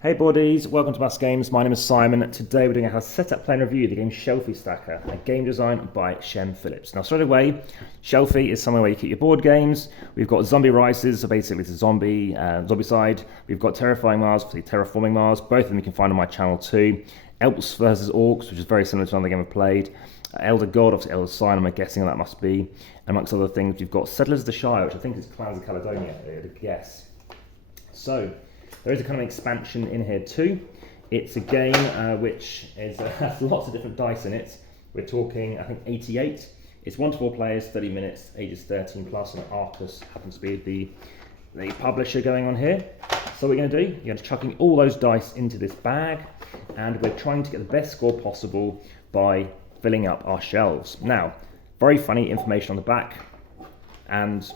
Hey boardies, welcome to AmassGames. My name is Simon. Today we're doing a how to set up, play and review the game Shelfie Stacker, a game designed by Shem Phillips. Now straight away, Shelfie is somewhere where you keep your board games. We've got zombie rises, so basically it's a zombie side. We've got terrifying Mars, terraforming Mars. Both of them you can find on my channel too. Elves versus Orcs, which is very similar to another game I've played. Elder God, obviously Elder Sign, I'm guessing that must be. And amongst other things, we've got Settlers of the Shire, which I think is Clans of Caledonia, I'd guess. So, there is a kind of expansion in here too. It's a game which has lots of different dice in it. We're talking, I think, 88. It's 1 to 4 players, 30 minutes, ages 13 plus, and Arcus happens to be the publisher going on here. So what we're going to do, you're going to chucking all those dice into this bag, and we're trying to get the best score possible by filling up our shelves. Now, very funny information on the back, and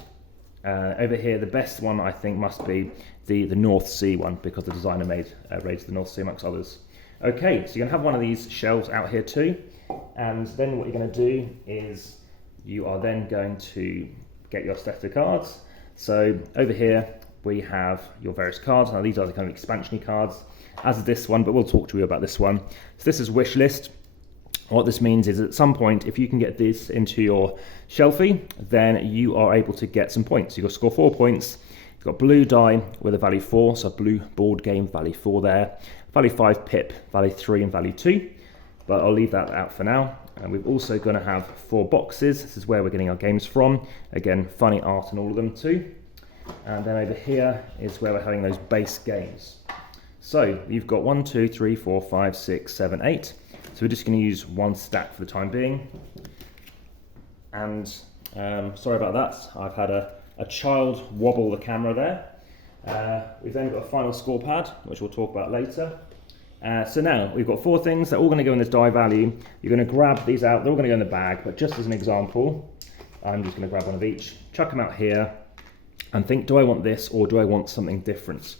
over here, the best one I think must be the North Sea one, because the designer made Raids to the North Sea amongst others. Okay, so you're going to have one of these shelves out here too, and then what you're going to do is you are then going to get your stack of cards. So over here we have your various cards. Now these are the kind of expansiony cards, as is this one, but we'll talk to you about this one. So this is wish list. What this means is at some point, if you can get this into your Shelfie, then you are able to get some points. You've got to score 4 points. You've got blue die with a value 4, so blue board game value 4 there. Value 5 pip, value 3 and value 2. But I'll leave that out for now. And we're also going to have 4 boxes. This is where we're getting our games from. Again, funny art in all of them too. And then over here is where we're having those base games. So you've got 1, 2, 3, 4, 5, 6, 7, 8. So we're just going to use one stack for the time being. And sorry about that, I've had a child wobble the camera there. We've then got a final score pad, which we'll talk about later. So now we've got 4 things, they're all going to go in this die value. You're going to grab these out, they're all going to go in the bag, but just as an example, I'm just going to grab one of each, chuck them out here, and think, do I want this or do I want something different?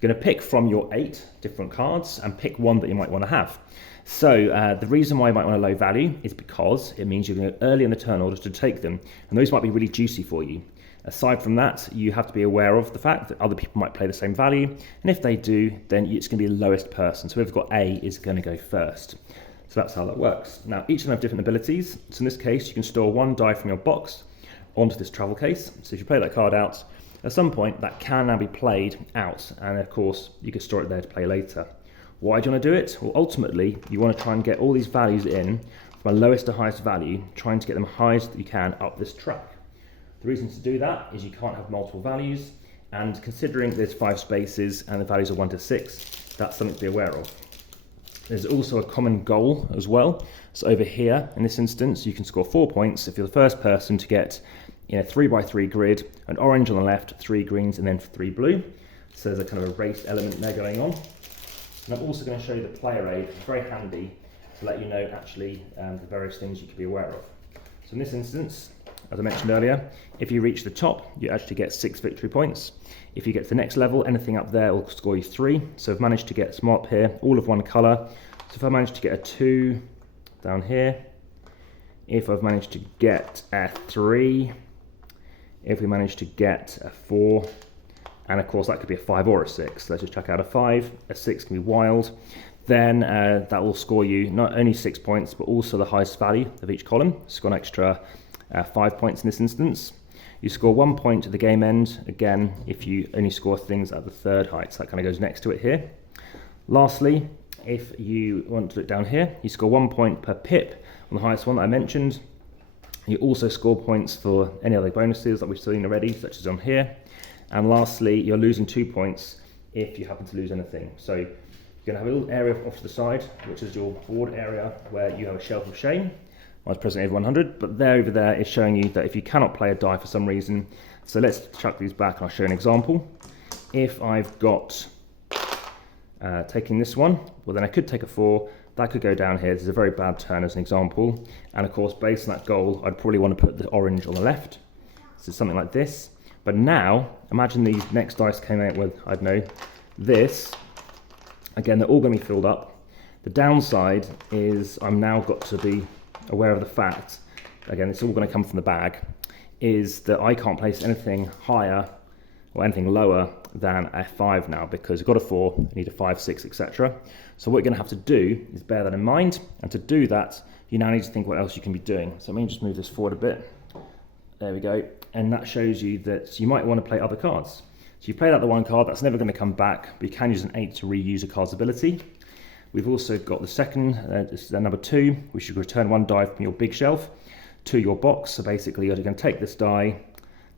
You're going to pick from your 8 different cards and pick one that you might want to have. So the reason why you might want a low value is because it means you're going to early in the turn order to take them, and those might be really juicy for you. Aside from that, you have to be aware of the fact that other people might play the same value, and if they do, then it's going to be the lowest person. So whoever's got A is going to go first. So that's how that works. Now, each of them have different abilities. So in this case, you can store 1 die from your box onto this travel case. So if you play that card out, at some point that can now be played out, and of course you can store it there to play later. Why do you want to do it? Well, ultimately you want to try and get all these values in from lowest to highest value, trying to get them highest that you can up this track. The reason to do that is you can't have multiple values, and considering there's 5 spaces and the values are 1 to 6, that's something to be aware of. There's also a common goal as well. So over here, in this instance, you can score 4 points if you're the first person to get in a 3x3 grid, an orange on the left, 3 greens, and then 3 blue. So there's a kind of a race element there going on. And I'm also going to show you the player aid. It's very handy to let you know actually the various things you could be aware of. So in this instance, as I mentioned earlier, if you reach the top, you actually get 6 victory points. If you get to the next level, anything up there will score you 3. So I've managed to get some up here, all of one colour. So if I managed to get a 2 down here, if I've managed to get a 3, if we manage to get a 4, and of course that could be a 5 or a 6. Let's just check out a 5, a 6 can be wild. Then that will score you not only 6 points, but also the highest value of each column. So got an extra 5 points in this instance. You score 1 point at the game end, again, if you only score things at the 3rd height. So that kind of goes next to it here. Lastly, if you want to look down here, you score 1 point per pip on the highest one that I mentioned. You also score points for any other bonuses that we've seen already, such as on here. And lastly, you're losing 2 points if you happen to lose anything. So you're going to have a little area off to the side, which is your board area where you have a shelf of shame. I was present over 100, but there over there is showing you that if you cannot play a die for some reason, so let's chuck these back and I'll show you an example. If I've got taking this one, well then I could take a 4, that could go down here. This is a very bad turn as an example, and of course based on that goal I'd probably want to put the orange on the left, so something like this. But now imagine these next dice came out with, I don't know, this. Again, they're all going to be filled up. The downside is I'm now got to be aware of the fact, again it's all going to come from the bag, is that I can't place anything higher or anything lower than a 5 now, because we've got a 4, you need a 5, 6, etc. So what you're going to have to do is bear that in mind, and to do that, you now need to think what else you can be doing. So let me just move this forward a bit. There we go. And that shows you that you might want to play other cards. So you've played out the 1 card, that's never going to come back, but you can use an 8 to reuse a card's ability. We've also got the second, this is number 2, which you return 1 die from your big shelf to your box. So basically you're going to take this die,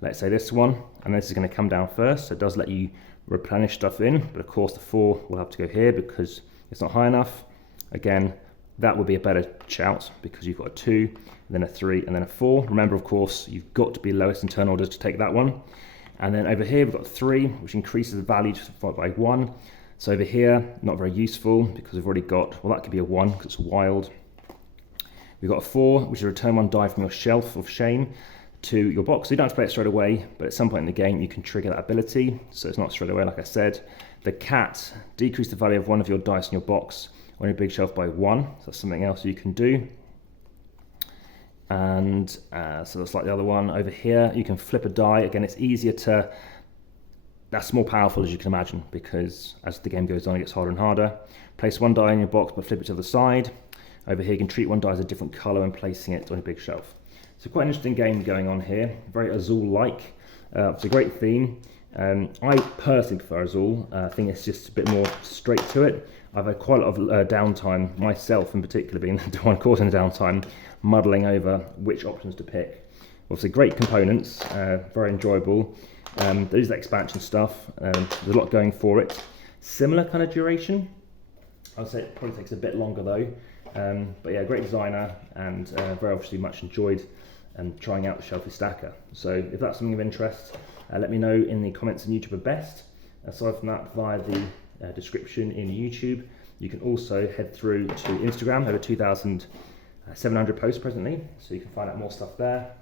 let's say this one, and this is going to come down first. So it does let you replenish stuff in, but of course the 4 will have to go here because it's not high enough. Again, that would be a better shout because you've got a 2, then a 3, and then a 4. Remember, of course, you've got to be lowest in turn order to take that one. And then over here we've got 3, which increases the value by 1. So over here, not very useful because we've already got, well, that could be a 1 because it's wild. We've got a 4, which is return 1 die from your shelf of shame to your box. So you don't have to play it straight away, but at some point in the game you can trigger that ability. So it's not straight away, like I said. The cat, decrease the value of 1 of your dice in your box on your big shelf by 1. So that's something else you can do. And so that's like the other one. Over here, you can flip a die. Again, it's easier to, that's more powerful as you can imagine, because as the game goes on, it gets harder and harder. Place 1 die in your box, but flip it to the side. Over here, you can treat 1 die as a different color when placing it on a big shelf. So quite an interesting game going on here, very Azul-like. It's a great theme. I personally prefer Azul. I think it's just a bit more straight to it. I've had quite a lot of downtime, myself in particular being the one causing the downtime, muddling over which options to pick. Obviously great components, very enjoyable. There's the expansion stuff, there's a lot going for it. Similar kind of duration. I'd say it probably takes a bit longer though. But yeah, great designer and very obviously much enjoyed trying out the Shelfie Stacker. So if that's something of interest, let me know in the comments on YouTube at best. Aside from that, via the description in YouTube, you can also head through to Instagram, over 2,700 posts presently, so you can find out more stuff there.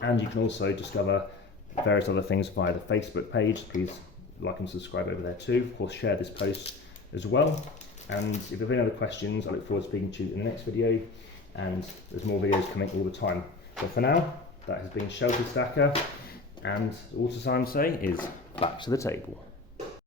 And you can also discover various other things via the Facebook page. Please like and subscribe over there too. Of course, share this post as well. And if you have any other questions, I look forward to speaking to you in the next video, and there's more videos coming all the time. So for now, that has been Shelfie Stacker, and all to time say is back to the table.